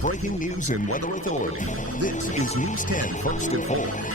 breaking news and weather authority. This is News 10 First and Foremost.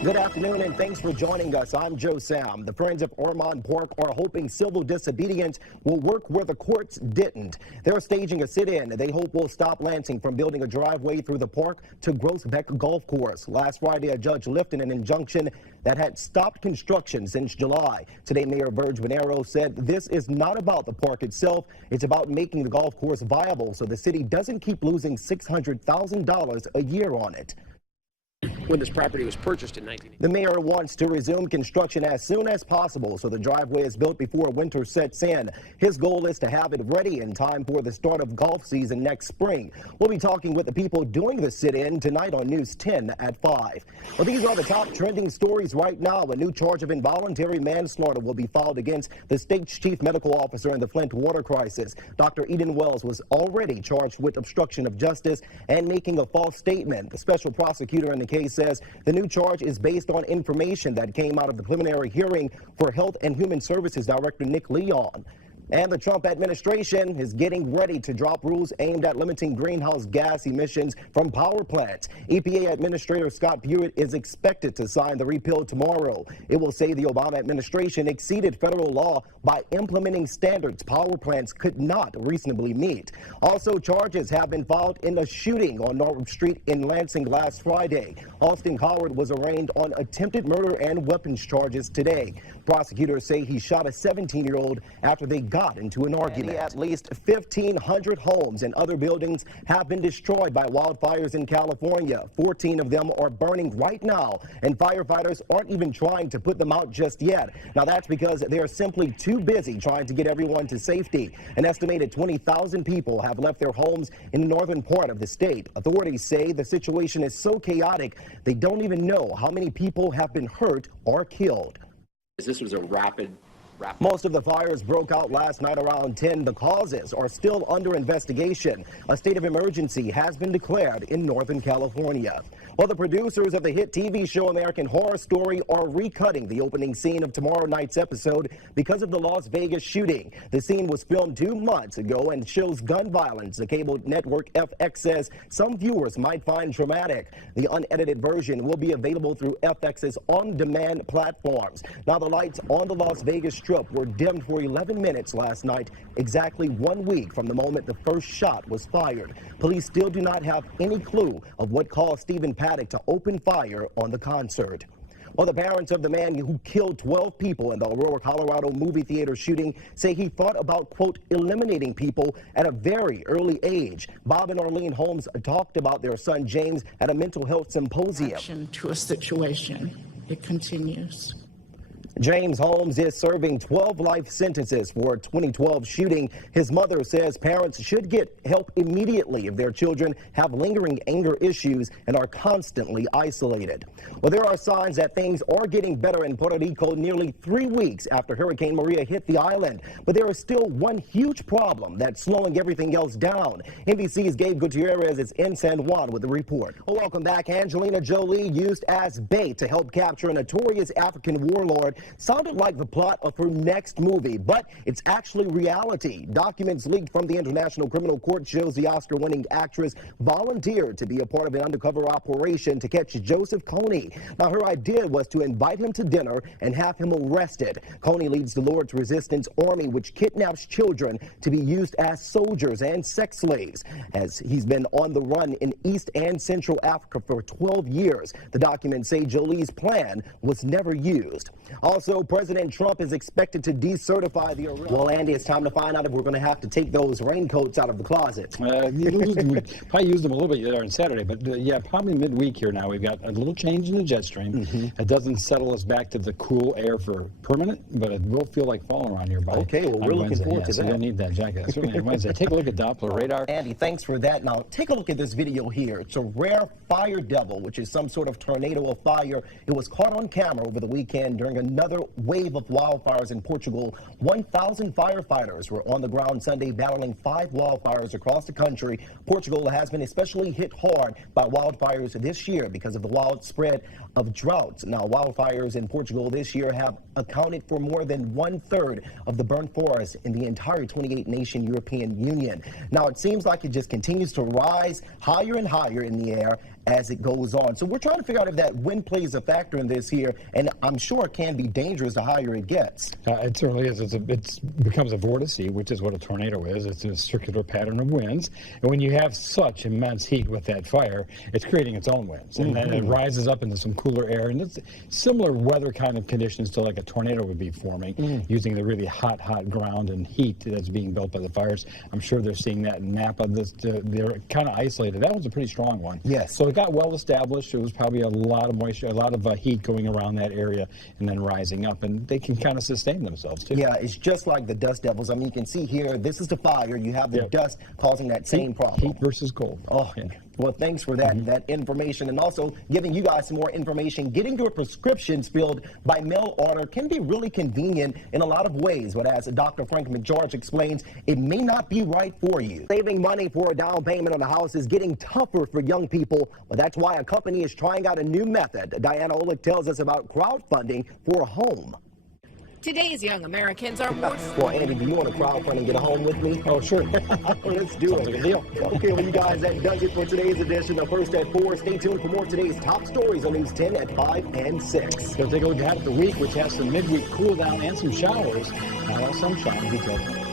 Good afternoon and thanks for joining us. I'm Joe Sam. The Friends of Ormond Park are hoping civil disobedience will work where the courts didn't. They're staging a sit-in they hope will stop Lansing from building a driveway through the park to Groesbeck Golf Course. Last Friday, a judge lifted an injunction that had stopped construction since July. Today, Mayor Verge Venero said this is not about the park itself. It's about making the golf course viable so the city doesn't keep losing $600,000 a year on it. When this property was purchased in 1980. The mayor wants to resume construction as soon as possible so the driveway is built before winter sets in. His goal is to have it ready in time for the start of golf season next spring. We'll be talking with the people doing the sit-in tonight on News 10 at 5. Well, these are the top trending stories right now. A new charge of involuntary manslaughter will be filed against the state's chief medical officer in the Flint water crisis. Dr. Eden Wells was already charged with obstruction of justice and making a false statement. The special prosecutor in the case says the new charge is based on information that came out of the preliminary hearing for Health and Human Services Director Nick Leon. And the Trump administration is getting ready to drop rules aimed at limiting greenhouse gas emissions from power plants. EPA Administrator Scott Pruitt is expected to sign the repeal tomorrow. It will say the Obama administration exceeded federal law by implementing standards power plants could not reasonably meet. Also, charges have been filed in a shooting on Norwood Street in Lansing last Friday. Austin Howard was arraigned on attempted murder and weapons charges today. Prosecutors say he shot a 17-year-old after they got into an argument. At least 1,500 homes and other buildings have been destroyed by wildfires in California. 14 of them are burning right now, and firefighters aren't even trying to put them out just yet. Now, that's because they're simply too busy trying to get everyone to safety. An estimated 20,000 people have left their homes in the northern part of the state. Authorities say the situation is so chaotic, they don't even know how many people have been hurt or killed. This was a rapid. Most of the fires broke out last night around 10. The causes are still under investigation. A state of emergency has been declared in Northern California. Well, the producers of the hit TV show American Horror Story are recutting the opening scene of tomorrow night's episode because of the Las Vegas shooting. The scene was filmed 2 months ago and shows gun violence. The cable network FX says some viewers might find traumatic. The unedited version will be available through FX's on-demand platforms. Now, the lights on the Las Vegas Strip were dimmed for 11 minutes last night, exactly 1 week from the moment the first shot was fired. Police still do not have any clue of what caused Stephen Paddock to open fire on the concert. Well, the parents of the man who killed 12 people in the Aurora, Colorado movie theater shooting say he thought about, quote, eliminating people at a very early age. Bob and Arlene Holmes talked about their son James at a mental health symposium. Action to a situation. It continues. James Holmes is serving 12 life sentences for a 2012 shooting. His mother says parents should get help immediately if their children have lingering anger issues and are constantly isolated. Well, there are signs that things are getting better in Puerto Rico nearly 3 weeks after Hurricane Maria hit the island. But there is still one huge problem that's slowing everything else down. NBC's Gabe Gutierrez is in San Juan with the report. Well, welcome back. Angelina Jolie, used as bait to help capture a notorious African warlord, sounded like the plot of her next movie, but it's actually reality. Documents leaked from the International Criminal Court shows the Oscar-winning actress volunteered to be a part of an undercover operation to catch Joseph Kony. Now, her idea was to invite him to dinner and have him arrested. Kony leads the Lord's Resistance Army, which kidnaps children to be used as soldiers and sex slaves, as he's been on the run in East and Central Africa for 12 years. The documents say Jolie's plan was never used. Also, President Trump is expected to decertify the arrest. Well, Andy, it's time to find out if we're going to have to take those raincoats out of the closet. Probably used them a little bit there on Saturday, but yeah, probably midweek here now. We've got a little change in the jet stream. It doesn't settle us back to the cool air for permanent, but it will feel like fall around here by Okay, well, we're looking forward to so that. you'll need that jacket. That's certainly Wednesday. Take a look at Doppler radar. Andy, thanks for that. Now, take a look at this video here. It's a rare fire devil, which is some sort of tornado of fire. It was caught on camera over the weekend during a another wave of wildfires in Portugal. 1,000 firefighters were on the ground Sunday battling 5 wildfires across the country. Portugal has been especially hit hard by wildfires this year because of the widespread of droughts. Now, wildfires in Portugal this year have accounted for more than 1/3 of the burnt forest in the entire 28-nation European Union. Now, it seems like it just continues to rise higher and higher in the air as it goes on. So we're trying to figure out if that wind plays a factor in this here, and I'm sure it can be dangerous the higher it gets. It certainly is. It becomes a vortice, which is what a tornado is. It's a circular pattern of winds. And when you have such immense heat with that fire, it's creating its own winds. And then it rises up into some cooler air. And it's similar weather kind of conditions to like a tornado would be forming, using the really hot ground and heat that's being built by the fires. I'm sure they're seeing that in Napa. They're kind of isolated. That was a pretty strong one. Yes. So it got well established. It was probably a lot of moisture, a lot of heat going around that area and then rising up. And they can kind of sustain themselves, too. Yeah, it's just like the dust devils. I mean, you can see here, this is the fire. You have the dust causing that same problem. Heat versus cold. Oh, well, thanks for that information, and also giving you guys some more information. Getting your prescriptions filled by mail order can be really convenient in a lot of ways, but as Dr. Frank McGeorge explains, it may not be right for you. Saving money for a down payment on a house is getting tougher for young people, but that's why a company is trying out a new method. Diana Olick tells us about crowdfunding for a home. Today's young Americans are more... Well, Andy, do you want to crowdfund and get a home with me? Oh, sure. Let's do it. Sounds like a deal. Okay, well, you guys, that does it for today's edition of First at 4. Stay tuned for more of today's top stories on News 10 at 5 and 6. We'll take a look at the week, which has some midweek cool down and some showers. Not all sunshine. Details.